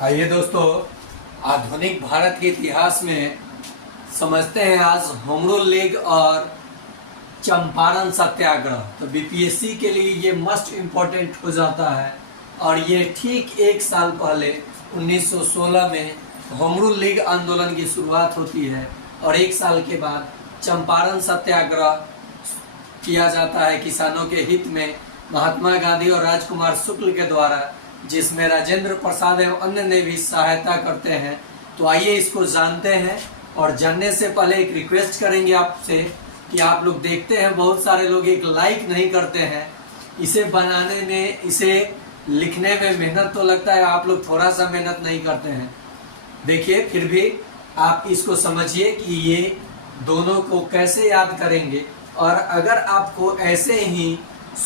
आइए दोस्तों, आधुनिक भारत के इतिहास में समझते हैं आज होम रूल लीग और चंपारण सत्याग्रह। तो बीपीएससी के लिए ये मस्ट इम्पोर्टेंट हो जाता है। और ये ठीक एक साल पहले 1916 में होम रूल लीग आंदोलन की शुरुआत होती है और एक साल के बाद चंपारण सत्याग्रह किया जाता है किसानों के हित में महात्मा गांधी और राजकुमार शुक्ल के द्वारा, जिसमें राजेंद्र प्रसाद एवं अन्य ने भी सहायता करते हैं। तो आइए इसको जानते हैं। और जानने से पहले एक रिक्वेस्ट करेंगे आपसे कि आप लोग देखते हैं बहुत सारे लोग एक लाइक नहीं करते हैं। इसे बनाने में, इसे लिखने में मेहनत तो लगता है, आप लोग थोड़ा सा मेहनत नहीं करते हैं। देखिए, फिर भी आप इसको समझिए कि ये दोनों को कैसे याद करेंगे। और अगर आपको ऐसे ही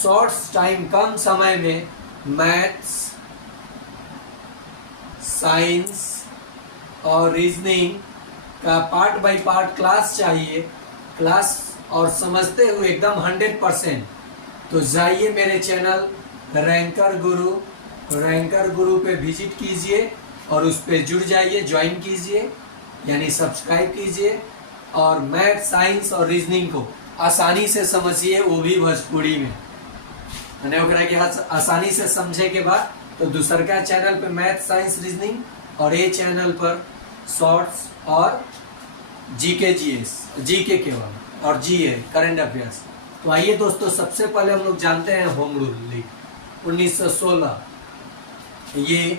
शॉर्ट्स टाइम, कम समय में मैथ्स, साइंस और रीजनिंग का पार्ट बाय पार्ट क्लास चाहिए, क्लास और समझते हुए एकदम 100%, तो जाइए मेरे चैनल रैंकर गुरु पे विजिट कीजिए और उस पर जुड़ जाइए, ज्वाइन कीजिए, यानी सब्सक्राइब कीजिए। और मैथ, साइंस और रीजनिंग को आसानी से समझिए, वो भी भोजपुरी में। मैंने ओकरा के आसानी से समझे के बाद तो दूसर का चैनल पे मैथ, साइंस, रीजनिंग और ये चैनल पर शॉर्ट्स और जीके, जीके केवल और जीए, करंट अफेयर्स। तो आइए दोस्तों, सबसे पहले हम लोग जानते हैं होम रूल लीग 1916। ये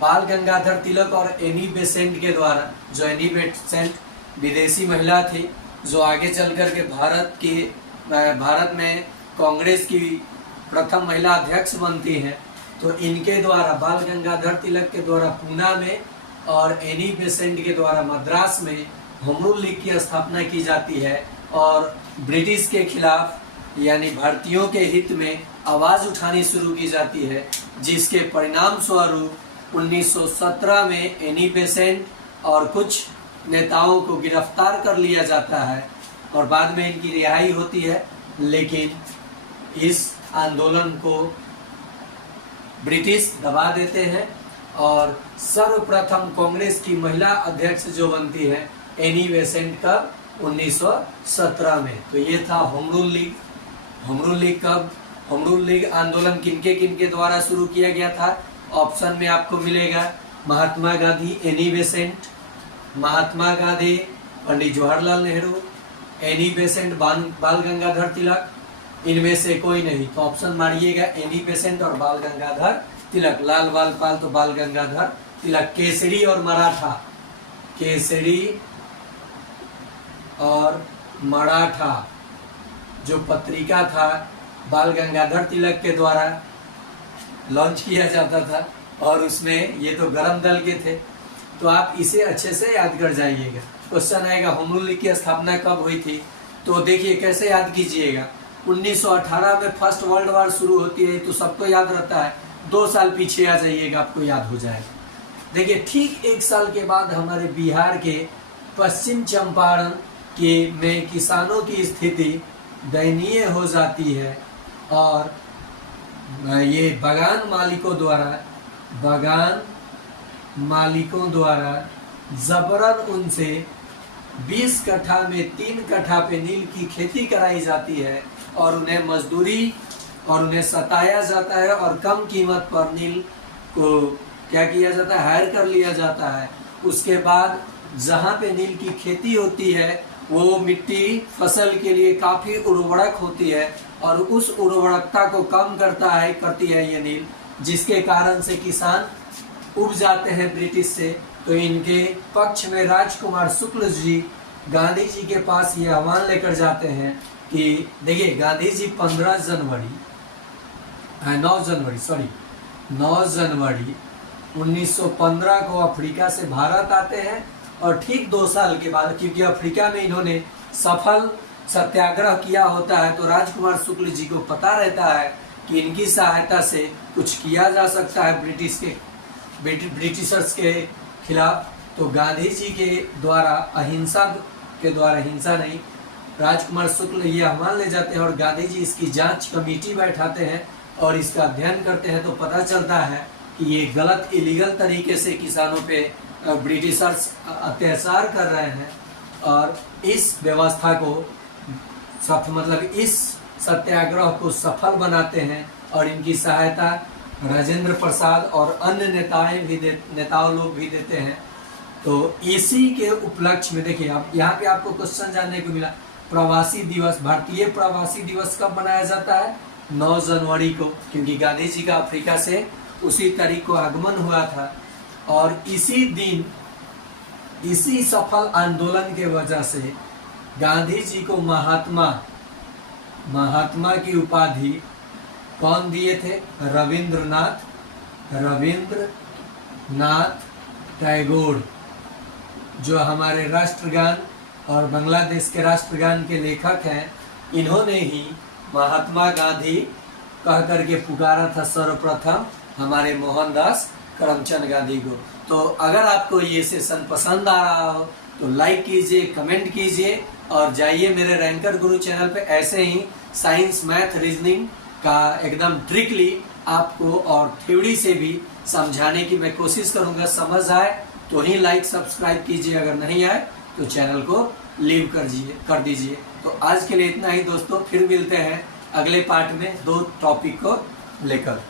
बाल गंगाधर तिलक और एनी बेसेंट के द्वारा, जो एनी बेसेंट विदेशी महिला थी जो आगे चल कर के भारत में कांग्रेस की प्रथम महिला अध्यक्ष बनती हैं। तो इनके द्वारा, बाल गंगाधर तिलक के द्वारा पूना में और एनी बेसेंट के द्वारा मद्रास में होम रूल लीग की स्थापना की जाती है और ब्रिटिश के खिलाफ, यानी भारतीयों के हित में आवाज़ उठानी शुरू की जाती है, जिसके परिणाम स्वरूप 1917 में एनी बेसेंट और कुछ नेताओं को गिरफ्तार कर लिया जाता है और बाद में इनकी रिहाई होती है। लेकिन इस आंदोलन को ब्रिटिश दबा देते हैं और सर्वप्रथम कांग्रेस की महिला अध्यक्ष जो बनती है एनी बेसेंट का 1917 में। तो ये था home rule league. Home rule league कब, होम रूल लीग आंदोलन किनके किनके द्वारा शुरू किया गया था? ऑप्शन में आपको मिलेगा Mahatma Gandhi, Annie Besant, Mahatma Gandhi, Pandit Jawaharlal Nehru, Annie Besant, बाल गंगाधर तिलक, इनमें से कोई नहीं। तो ऑप्शन मारिएगा एनी बेसेंट और बाल गंगाधर तिलक। लाल बाल पाल तो बाल गंगाधर तिलक। केसरी और मराठा, केसरी और मराठा जो पत्रिका था बाल गंगाधर तिलक के द्वारा लॉन्च किया जाता था और उसमें ये तो गरम दल के थे। तो आप इसे अच्छे से याद कर जाइएगा। क्वेश्चन आएगा होम रूल लीग की स्थापना कब हुई थी? तो देखिए कैसे याद कीजिएगा। 1918 में फर्स्ट वर्ल्ड वॉर शुरू होती है, तो सबको याद रहता है। 2 साल पीछे आ जाइएगा, आपको याद हो जाएगा। देखिए, ठीक एक साल के बाद हमारे बिहार के पश्चिम चंपारण के में किसानों की स्थिति दयनीय हो जाती है और ये बगान मालिकों द्वारा जबरन उनसे 20 कट्ठा में 3 कट्ठा पे नील की खेती कराई जाती है और उन्हें मजदूरी और उन्हें सताया जाता है और कम कीमत पर नील को क्या किया जाता है, हायर कर लिया जाता है। उसके बाद जहाँ पे नील की खेती होती है वो मिट्टी फसल के लिए काफ़ी उर्वरक होती है और उस उर्वरकता को कम करती है ये नील, जिसके कारण से किसान उब जाते हैं ब्रिटिश से। तो इनके पक्ष में राजकुमार शुक्ल जी गांधी जी के पास ये आह्वान लेकर जाते हैं कि देखिए, गांधी जी 9 जनवरी 1915 को अफ्रीका से भारत आते हैं और ठीक 2 साल के बाद, क्योंकि अफ्रीका में इन्होंने सफल सत्याग्रह किया होता है, तो राजकुमार शुक्ल जी को पता रहता है कि इनकी सहायता से कुछ किया जा सकता है ब्रिटिशर्स के खिलाफ। तो गांधी जी के द्वारा हिंसा नहीं, राजकुमार शुक्ल ये आह्वान ले जाते हैं और गांधी जी इसकी जांच कमेटी बैठाते हैं और इसका अध्ययन करते हैं। तो पता चलता है कि ये गलत इलीगल तरीके से किसानों पे ब्रिटिशर्स अत्याचार कर रहे हैं और इस व्यवस्था को इस सत्याग्रह को सफल बनाते हैं और इनकी सहायता राजेंद्र प्रसाद और अन्य नेताओं लोग भी देते हैं। तो इसी के उपलक्ष्य में देखिए आप यहाँ पे आपको क्वेश्चन जानने को मिला, प्रवासी दिवस, भारतीय प्रवासी दिवस कब मनाया जाता है? 9 जनवरी को, क्योंकि गांधी जी का अफ्रीका से उसी तारीख को आगमन हुआ था और इसी दिन इसी सफल आंदोलन के वजह से गांधी जी को महात्मा की उपाधि कौन दिए थे? रविंद्रनाथ टैगोर, जो हमारे राष्ट्रगान और बांग्लादेश के राष्ट्रगान के लेखक हैं। इन्होंने ही महात्मा गांधी कह करके पुकारा था सर्वप्रथम हमारे मोहनदास करमचंद गांधी को। तो अगर आपको ये सेशन पसंद आ रहा हो तो लाइक कीजिए, कमेंट कीजिए और जाइए मेरे रैंकर गुरु चैनल पे ऐसे ही साइंस, मैथ, रीजनिंग का एकदम ट्रिकली आपको और थ्योरी से भी समझाने की मैं कोशिश करूंगा। समझ आए तो ही लाइक सब्सक्राइब कीजिए, अगर नहीं आए तो चैनल को लीव कर दीजिए। तो आज के लिए इतना ही दोस्तों, फिर मिलते हैं अगले पार्ट में 2 टॉपिक को लेकर।